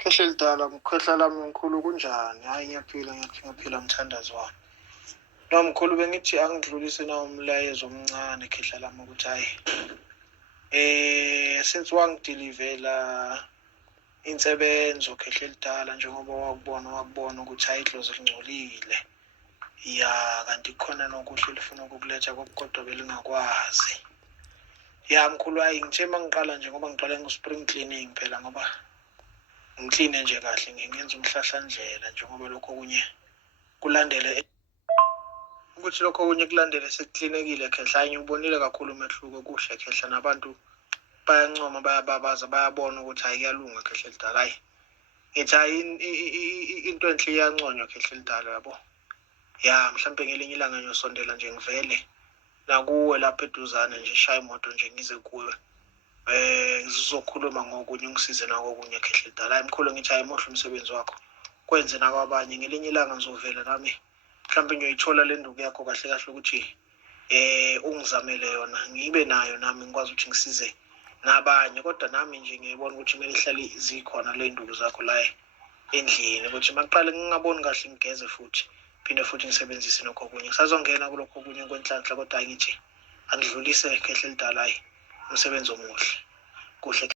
Khehle lidala, mkhwehla lami mkhulu kunjani? Hayi ngiyaphila mthandazi wami. No mkhulu, bengithi angidlulise na umlayezo omncane khehla lami ukuthi hayi since wangidilivela insebenzo khehle lidala, njengoba wakubona ukuthi hayi idlozi lingcolile. Ya kanti khona nokuhle lifuna ukukuletha kodwa belingakwazi. Ya mkhulu, hayi ngithe mangiqala nje ngoba ngiqala ngo-spring cleaning phela, ngoba ngikline nje kahle, ngenza umhlahlandlela njengoba lokho kunye kulandele ukuthi lokho kunye kulandele sekuklinekile khehla. Hayi ngibonile kakhulu umehluko, kuhle khehla, nabantu bayancoma, bayababaza, bayabona ukuthi hayi kuyalunga khehle lidala. Hayi ngithi hayi into enhle iyanconywa khehle lidala, yabo. Ya mhlampe ngelinye ilanga ngiyosondela nje ngivele nakuwe lapha eduzane nje, shaya imoto nje ngize kuwe sizokhuluma ngokunye, ungisize nakokunye khehle lidala. Hayi mkhulu, ngithi hayi muhle umsebenzi wakho, kwenze nakwabanye. Ngelinye ilanga ngizovela nami mhlampe ngiyoyithola le nduku yakho kahle kahle ukuthi ungizamele yona, ngibe nayo nami ngikwazi ukuthi ngisize nabanye. Kodwa nami nje ngiyibona ukuthi kumele ihlale zikhona le nduku zakho la endlini, ukuthi maqale ngingaboni kahle ngigeze futhi phinde futhi ngisebenzise nokho kunye. Ngisazongena kulokho kunye kwenhlanhla, kodwa ngithi angidlulise khehle lidala. Hayi umsebenzi omuhle, kuhle.